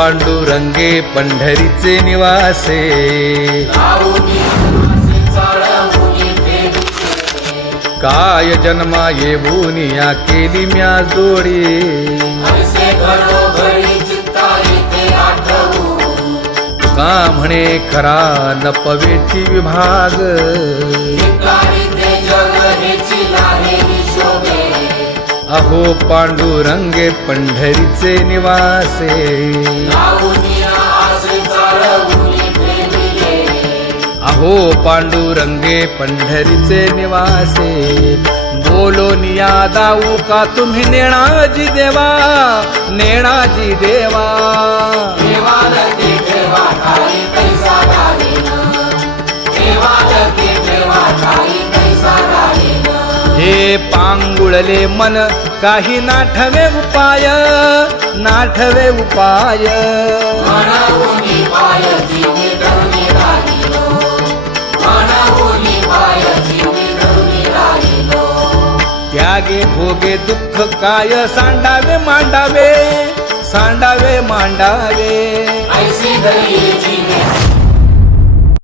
पांडुरंगे पंढरीचे निवासे, काय जन्मा येऊनिया केली म्या जोडी, का म्हणे खरा न पवेची विभाग, अहो पांडुरंगे पंढरीचे निवासे, अहो पांडुरंगे पंढरीचे निवासे, बोलोनिया दाऊ का तुम्ही नेणाजी देवा, नेणाजी देवा, हे पांगुळले मन काही नाठवे उपाय, नाठवे उपाय, त्यागे भोगे दुःख काय सांडावे मांडावे, सांडावे मांडावे, ऐसी